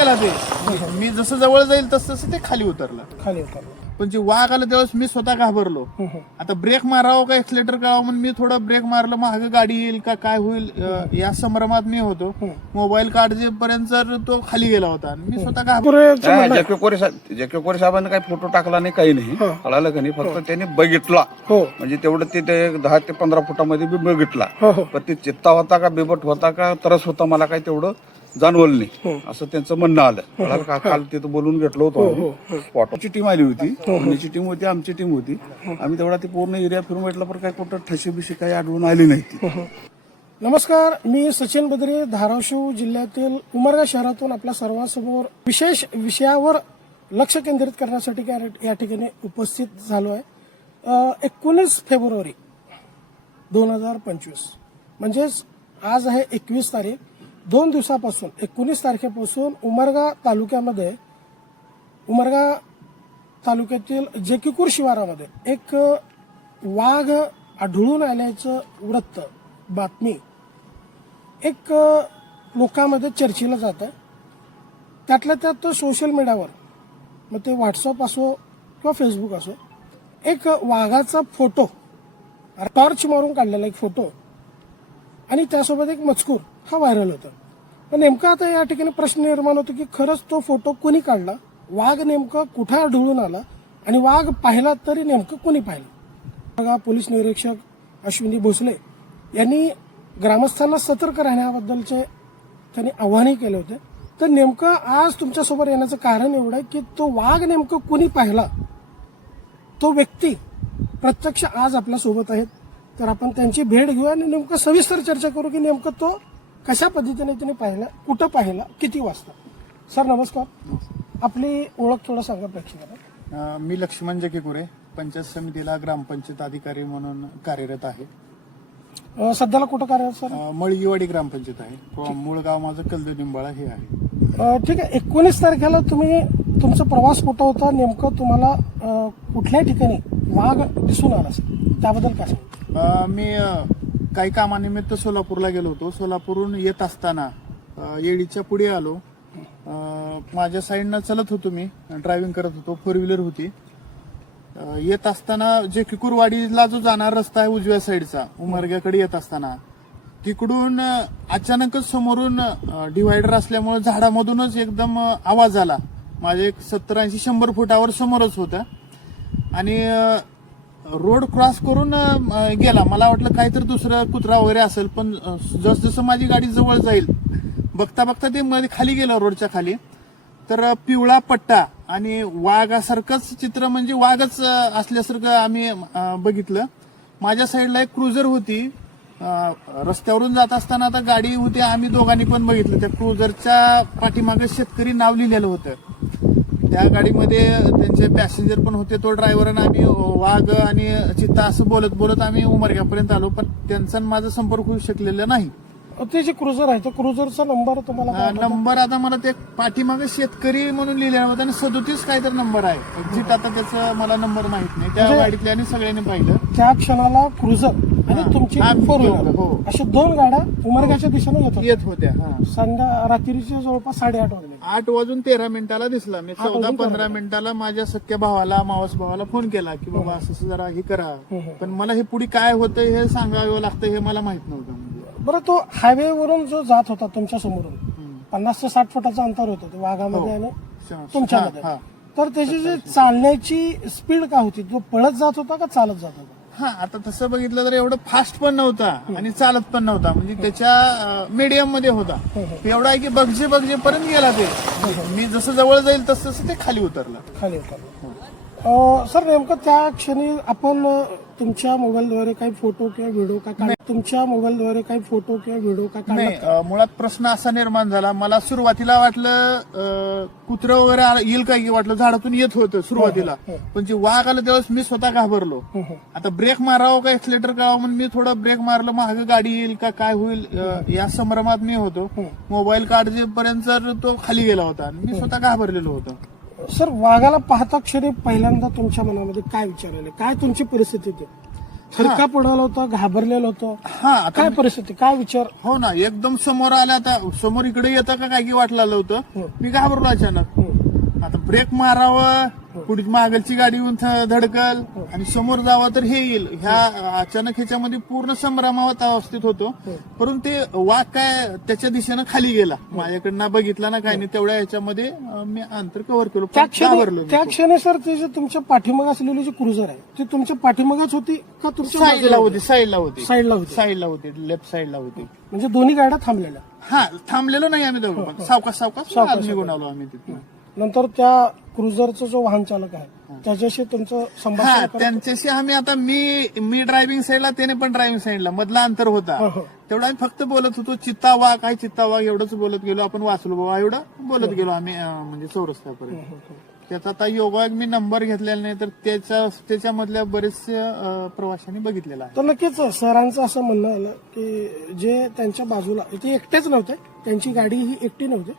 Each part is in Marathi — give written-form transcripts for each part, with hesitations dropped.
गेला ते. मी जसं जवळ जाईल तसं ते खाली उतरलं. पण जे वाघ आलं त्यावेळेस मी स्वतः घाबरलो. आता ब्रेक मारावं का एक्सिलेटर करावं म्हणून मी थोडं ब्रेक मारलं, मागे गाडी येईल का काय होईल या संभ्रमात मी होतो. मोबाईल काढजेपर्यंत तो खाली गेला होता. मी स्वतः घाबरलो. जकेकोरे साहेबांनी काही फोटो टाकला नाही, काही नाही, कळालं का नाही. फक्त त्यांनी बघितला, म्हणजे तेवढं तिथे 10 ते 15 फुटामध्ये बी बघितला. पण ते चित्ता होता का बिबट होता का त्रस होता मला काही तेवढं जाणवलं नाही, असं त्यांचं म्हणणं आलं. कळालं का. काल तिथं बोलून घेतलं होतं. स्पॉटची टीम आली होती, पुण्याची टीम होती, आमची टीम होती. आम्ही तेवढा ते पूर्ण एरिया फिरून भेटला, पण काही कुठं ठशी बिशी काही आढळून आली नाही. नमस्कार, मी सचिन बद्रे, धाराशिव जिल्ह्यातील उमरगा शहरातून आपल्या सर्वांसमोर विशेष विषयावर लक्ष केंद्रित करण्यासाठी या ठिकाणी उपस्थित झालो आहे. 19 फेब्रुवारी 2025 म्हणजेच आज आहे 21 तारीख. 2 दिवसापासून 19 तारखेपासून उमरगा तालुक्यातील जेकीकूर शिवारामध्ये एक वाघ आढळून आल्याचं वृत्त, बातमी एक लोकांमध्ये चर्चेला जात आहे. त्यातल्या त्यात सोशल मीडियावर, मग ते व्हॉट्सअप असो किंवा फेसबुक असो, एक वाघाचा फोटो, टॉर्च मारून काढलेला एक फोटो आणि त्यासोबत एक मजकूर हा व्हायरल होता. पण नेमका आता या ठिकाणी प्रश्न निर्माण होतो की खरंच तो फोटो कोणी काढला, वाघ नेमका कुठे आढळून आला आणि वाघ पाहिला तरी नेमकं कोणी पाहिलं. बघा, पोलीस निरीक्षक अश्विनी भोसले यांनी ग्रामस्थांना सतर्क राहण्याबद्दलचे त्यांनी आव्हानही केले होते. तर नेमकं आज तुमच्यासोबत येण्याचं कारण एवढं आहे की तो वाघ नेमकं कोणी पाहिला, तो व्यक्ती प्रत्यक्ष आज आपल्या सोबत आहेत. तर आपण त्यांची भेट घेऊ आणि नेमकं सविस्तर चर्चा करू की नेमकं तो कशा पद्धतीने त्यांनी पाहिला, कुठं पाहिला, किती वाजता. सर नमस्कार, आपली ओळख थोडं सांगा प्रेक्षकांना. मी लक्ष्मण जकेकोरे, पंचायत समितीला ग्रामपंचायत अधिकारी म्हणून कार्यरत आहे. सध्याला कुठं कार्यरत सर? मळगीवाडी ग्रामपंचायत आहे. मूळ गाव माझं कलदे-निंबाळा हे आहे. ठीक आहे. 19 तारखेला तुम्ही तुमचा प्रवास कुठं होता, नेमकं तुम्हाला कुठल्या ठिकाणी वाघ दिसून आला त्याबद्दल काय सांगा. मी काही कामानिमित्त सोलापूरला गेलो होतो. सोलापूरहून येत असताना येडीच्या पुढे आलो. माझ्या साईडनं चलत होतो, मी ड्रायव्हिंग करत होतो, 4 व्हीलर होती. येत असताना जे किकुरवाडीला जो जाणारा रस्ता आहे उजव्या साईडचा, उमरग्याकडे येत असताना तिकडून अचानकच समोरून डिव्हायडर असल्यामुळे झाडामधूनच एकदम आवाज आला. माझे एक 70-80-100 फुटावर समोरच होता आणि रोड क्रॉस करून गेला. मला वाटलं काहीतरी दुसरं कुत्रा वगैरे असेल, पण जसजसं माझी गाडी जवळ जाईल बघता बघता ते मध्ये खाली गेलं, रोडच्या खाली. तर पिवळा पट्टा आणि वाघासारखंच चित्र, म्हणजे वाघच असल्यासारखं आम्ही बघितलं. माझ्या साईडला एक क्रुझर होती. रस्त्यावरून जात असताना आता गाडी होती, आम्ही दोघांनी पण बघितलं. त्या क्रुझरच्या पाठीमागे शेतकरी नाव लिहिलेलं होतं. त्या गाडीमध्ये त्यांचे पॅसेंजर पण होते, तो ड्रायव्हर आणि आम्ही वाघ आणि चित्ता असं बोलत बोलत आम्ही उमरग्यापर्यंत आलो. पण त्यांचा माझा संपर्क होऊ शकलेला नाही. ते जे क्रुझर आहे, तो क्रुझरचा नंबर तुम्हाला नंबर आता मला ते पाठीमागे शेतकरी म्हणून लिहिलेला होता आणि 37 काहीतरी नंबर आहे. एक्झिट आता त्याचा मला नंबर माहित नाही. त्या गाडीतल्या सगळ्यांनी पाहिलं. त्या क्षणाला क्रुझर आणि तुमची 4 व्हीलर अशा 2 गाड्या उमरग्याच्या दिशेने येत होत्या. रात्रीच्या जवळपास 8:30 वाजले. 8:13 दिसला. मी 14-15 मिनिटाला माझ्या सख्या भावाला, मावस भावाला फोन केला की बाबा असं जरा हे करा. पण मला हे पुढे काय होतं हे सांगावं लागतं हे मला माहित नव्हतं. बरं, तो हायवेवरून जो जात होता तुमच्या समोरून 50 ते 60 फुटाचं अंतर होतं ते वाघामध्ये आणि तुमच्यामध्ये, तर त्याची जी चालण्याची स्पीड काय होती, तो पळत जात होता का चालत जात होता? आता तसं बघितलं तर एवढं फास्ट पण नव्हता आणि चालत पण नव्हता, म्हणजे त्याच्या मीडियम मध्ये होता. एवढा आहे की बगजे पर्यंत गेला ते. मी जसं जवळ जाईल तसं ते खाली उतरलं. सर नेमकं त्या क्षणी आपण तुमच्या मोबाईलद्वारे काही फोटो किंवा व्हिडिओ का नाही, मुळात प्रश्न असा निर्माण झाला. मला सुरुवातीला वाटलं कुत्रं वगैरे येईल काय, वाटलं झाडातून येत होतं सुरुवातीला. पण जे वाघ आलं त्यावेळेस मी स्वतः घाबरलो. आता ब्रेक मारावं का एक्सिलेटर करावं म्हणून मी थोडं ब्रेक मारलं, मागे गाडी येईल का काय होईल या संभ्रमात मी होतो. मोबाईल काढजेपर्यंत तो खाली गेला होता आणि मी स्वतः घाबरलेलो होतो. सर वाघाला पाहता क्षणी पहिल्यांदा तुमच्या मनामध्ये काय विचार आले, काय तुमची परिस्थिती होती? थरका पडलं होतं, घाबरलेलं होतं. हा आता काय परिस्थिती, काय विचार? हो ना, एकदम समोर आल्या, आता समोर इकडे येतं का काय की वाटलं होतं. मी घाबरलो अचानक. आता ब्रेक मारावं, पुढे मागलची गाडी येऊन धडकल आणि समोर जावं तर हे येईल, ह्या अचानक ह्याच्यामध्ये पूर्ण संभ्रमावत अवस्थेत होतो. परंतु ते वाघ काय त्याच्या दिशेनं खाली गेला, माझ्याकडनं बघितला ना काय नाही, तेवढ्या ह्याच्यामध्ये मी अंतर कव्हर केलं. घाबरलो त्या क्षणी सर ते जे तुमच्या पाठीमाग असलेली जी क्रुझर आहे ती तुमच्या पाठीमागच होती का तुमच्या साईडला होती, साईडला होती, साईडला होती? साईडला होती, लेफ्ट साईडला होती. म्हणजे दोन्ही गाड्या थांबलेल्या. हा, थांबलेलो नाही आम्ही दोघं पण. सावकाश सावकाश निघून आलो आम्ही तिथून. नंतर त्या क्रुझरचा जो वाहन चालक आहे त्याच्याशी तुमचं संभाषण करत- त्यांच्याशी आम्ही आता मी ड्रायव्हिंग साईडला, त्याने पण ड्रायव्हिंग साईडला, मधला अंतर होता. तेवढा आम्ही फक्त बोलत होतो, चित्ता वाघ काय, चित्ता वाघ एवढंच बोलत गेलो. आपण वाचलो बाबा एवढं बोलत गेलो आम्ही, म्हणजे चौरस्त्यापर्यंत. त्याचा आता योगायोग मी नंबर घेतलेला नाही, तर त्याच्यामधल्या बरेचसे प्रवाशांनी बघितलेला आहे. तर नक्कीच सरांचं असं म्हणणं आलं की जे त्यांच्या बाजूला, ते एकटेच नव्हते, त्यांची गाडी ही एकटी नव्हती,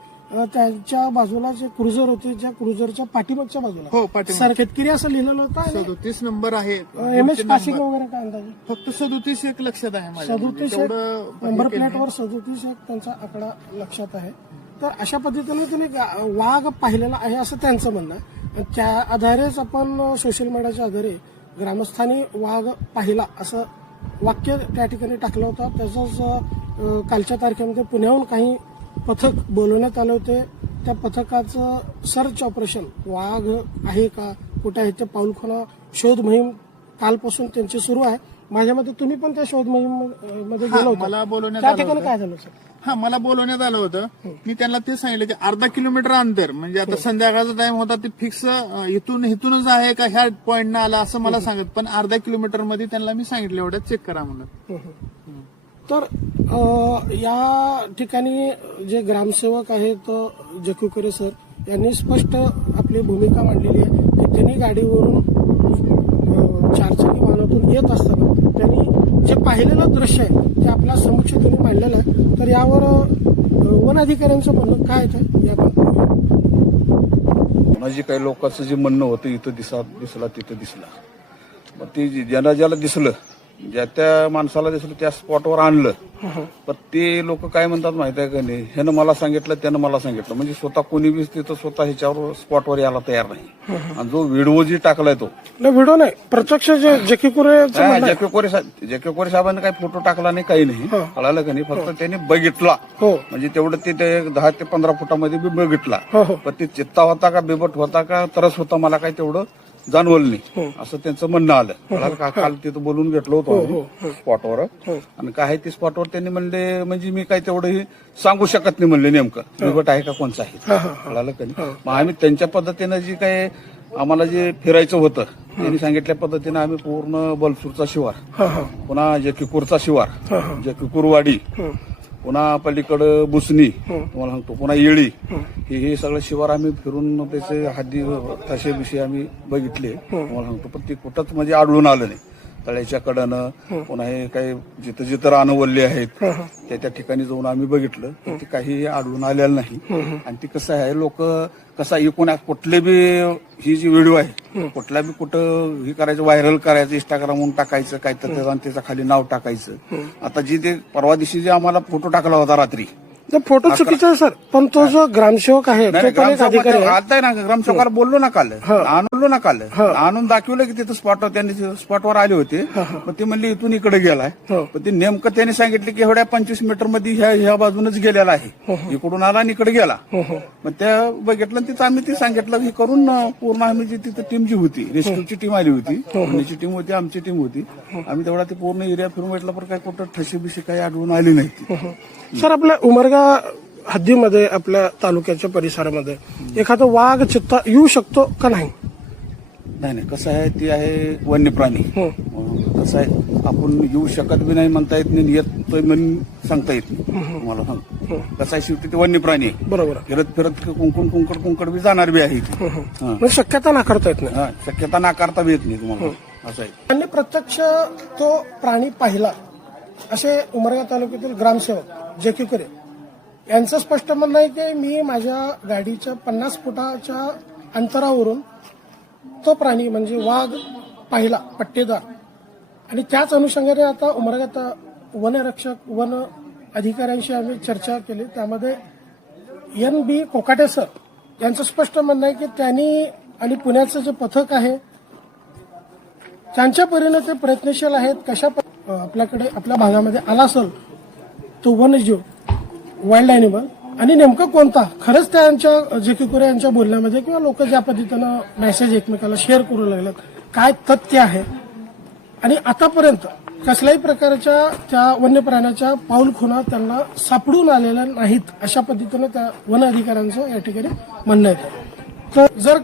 त्यांच्या बाजूला जे क्रुझर होते, ज्या क्रुझरच्या पाठीमागच्या बाजूला हो, पाटील सर केतकरी असं लिहिलेलं होतं. 37 नंबर आहे. एमएच पासिंग वगैरे काय अंदाजे? फक्त 37 एक लक्षात आहे माझ्या. 37 नंबर प्लेटवर 37 एक त्यांचा आकडा लक्षात आहे. तर अशा पद्धतीने तुम्ही वाघ पाहिलेला आहे असं त्यांचं म्हणणं आहे. त्या आधारेच आपण सोशल मीडियाच्या आधारे ग्रामस्थांनी वाघ पाहिला असं वाक्य त्या ठिकाणी टाकलं होतं. तसंच कालच्या तारखेमध्ये पुण्याहून काही पथक बोलवण्यात आले होते. त्या पथकाचं सर्च ऑपरेशन, वाघ आहे का, कुठे आहे ते पाऊलखुणा शोध मोहीम कालपासून त्यांची सुरू आहे. माझ्या मते तुम्ही पण त्या शोध मोहीम मध्ये गेलो होता. मला बोलवण्यात त्या आलं ठिकाणी होतं. काय झालं सर? हा, मला बोलवण्यात आलं होतं. मी त्यांना ते सांगितलं की अर्धा किलोमीटर अंतर, म्हणजे आता संध्याकाळचा टाइम होता, ते फिक्स इथूनच आहे का ह्या पॉईंटनं आला असं मला सांगत, पण अर्धा किलोमीटर मध्ये त्यांना मी सांगितलं एवढ्यात चेक करा म्हणून. तर या ठिकाणी जे ग्रामसेवक आहेत जकुकरे सर यांनी स्पष्ट आपली भूमिका मांडलेली आहे की त्यांनी गाडीवरून चारचाकी वाहनातून येत असताना त्यांनी जे पाहिलेलं दृश्य आहे ते आपल्या समक्ष त्यांनी मांडलेलं आहे. तर यावर वन अधिकाऱ्यांचं म्हणणं काय आहे याबाबत? कोणाची काही लोकांचं जे म्हणणं होतं, इथं दिसला तिथं दिसला, मग ते ज्याला दिसलं, ज्या त्या माणसाला दिसलं त्या स्पॉटवर आणलं. पण ते लोक काय म्हणतात माहिती आहे का नाही, ह्यानं मला सांगितलं, त्यानं मला सांगितलं, म्हणजे स्वतः कोणी बी तिथं स्वतः ह्याच्यावर स्पॉटवर यायला तयार नाही. आणि जो व्हिडिओ जी टाकलाय तो व्हिडिओ नाही, प्रत्यक्ष जे जकीकुरे जकेकोरे साहेबांनी काही फोटो टाकला नाही, काही नाही, कळालं का नाही. फक्त त्यांनी बघितला, म्हणजे तेवढं ते 10 ते 15 फुटामध्ये बी बघितला. पण ते चित्ता होता का, बिबट होता का, तरच होता, मला काही तेवढं जाणवलं नाही, असं त्यांचं म्हणणं आलं. कळालं का? काल तिथं बोलून घेतलं होतं स्पॉटवर. आणि काय ते स्पॉटवर त्यांनी म्हणले, म्हणजे मी काही तेवढंही सांगू शकत नाही म्हणले नेमकं बिबट आहे का कोणचं आहे, कळालं का नाही. मग आम्ही त्यांच्या पद्धतीनं जी काही आम्हाला जे फिरायचं होतं त्यांनी सांगितल्या पद्धतीनं आम्ही पूर्ण बलसूरचा शिवार, पुन्हा जकीपूरचा शिवार, जकीपूरवाडी, पुन्हा पलीकडं बुसणी, तुम्हाला सांगतो, पुन्हा येळी, हे सगळं शिवार आम्ही फिरून त्याचे हद्दी तसे विषय आम्ही बघितले, तुम्हाला सांगतो. पण ते कुठंच म्हणजे आढळून आलं नाही. तळ्याच्या कडनं, पुन्हा हे काही जिथं जिथं रानं वल्ली आहेत त्या ठिकाणी जाऊन आम्ही बघितलं, तर ते काही आढळून आलेलं नाही. आणि ती कसं आहे, लोक कसा एकूण कुठले बी ही जी व्हिडिओ आहे, कुठला बी कुठं हे करायचं, व्हायरल करायचं, इंस्टाग्रामवरून टाकायचं काय, तर त्याचं खाली नाव टाकायचं. आता जी ते परवा दिवशी जे आम्हाला फोटो टाकला होता रात्री, फोटो चुकीचा आहे सर, पण तो जो ग्रामसेवक आहे तो पण एक अधिकारी आहे. आता ना ग्रामसेवकाला बोललो ना काल, आणलो ना काल, आणून दाखवलं की तिथं स्पॉटवर त्यांनी स्पॉटवर आले होते. पण ते म्हणले इथून इकडे गेलाय. पण ते नेमकं त्यांनी सांगितलं की एवढ्या 25 मीटर मध्ये ह्या बाजूनच गेलेला आहे, इकडून आला आणि इकडे गेला. मग त्या बघितलं तिथं आम्ही ते सांगितलं हे करून पूर्ण आम्ही जी तिथं टीम जी होती, रेस्क्यूची टीम आली होती, पुण्याची टीम होती, आमची टीम होती. आम्ही तेवढा ते पूर्ण एरिया फिरून भेटला, पण काही कुठं ठशी बिशी काही आढळून आली नाही. सर, आपल्या उमरगा हद्दीमध्ये, आपल्या तालुक्याच्या परिसरामध्ये एखादा वाघ चित्ता येऊ शकतो का नाही? नाही, कसं आहे, ती आहे वन्य प्राणी. कसं आहे, आपण येऊ शकत बी नाही म्हणता येत नाही, येतोय म्हणून सांगता येत नाही. तुम्हाला सांगतो कसं आहे, शेवटी ते वन्य प्राणी आहे. बरोबर. फिरत कुंकड बी जाणार बी आहे ती. शक्यता नाकारता येत नाही. शक्यता नाकारता बी येत नाही तुम्हाला, असं आहे. त्यांनी प्रत्यक्ष तो प्राणी पाहिला असे उमरगा तालुक्यातील ग्रामसेवक जकीकुरे यांचं स्पष्ट म्हणणं आहे की मी माझ्या गाडीच्या 50 फुटाच्या अंतरावरून तो प्राणी म्हणजे वाघ पाहिला, पट्टेदार, आणि त्याच अनुषंगाने आता उमरगात वनरक्षक वन अधिकाऱ्यांशी आम्ही चर्चा केली. त्यामध्ये NB कोकाटे सर यांचं स्पष्ट म्हणणं आहे की त्यांनी आणि पुण्याचं जे पथक आहे त्यांच्या परीने ते प्रयत्नशील आहेत. आपल्याकडे आपल्या भागामध्ये आला असेल तो वन्यजीव वाईल्ड अॅनिमल आणि नेमकं कोणता, खरंच त्यांच्या जे.के. कोरे यांच्या बोलण्यामध्ये किंवा लोक ज्या पद्धतीनं मेसेज एकमेकाला शेअर करू लागलेत, काय तथ्य आहे आणि आतापर्यंत कसल्याही प्रकारच्या त्या वन्य प्राण्याच्या पाऊलखुणा त्यांना सापडून आलेल्या नाहीत, अशा पद्धतीनं त्या वन अधिकाऱ्यांचं या ठिकाणी म्हणणं आहे. तर जर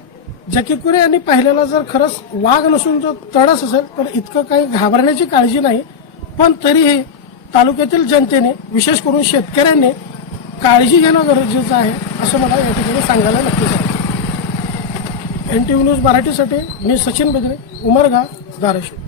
जे.के. कोरे यांनी पाहिलेला जर खरंच वाघ नसून जो तडस असेल तर इतकं काही घाबरण्याची काळजी नाही. पण तरीही तालुक्यातील जनतेने, विशेष करून शेतकऱ्यांनी काळजी घेणं गरजेचं आहे असं मला या ठिकाणी सांगायला नक्कीच आहे. NTV न्यूज मराठीसाठी मी सचिन बेदरे, उमरगा, धाराशिव.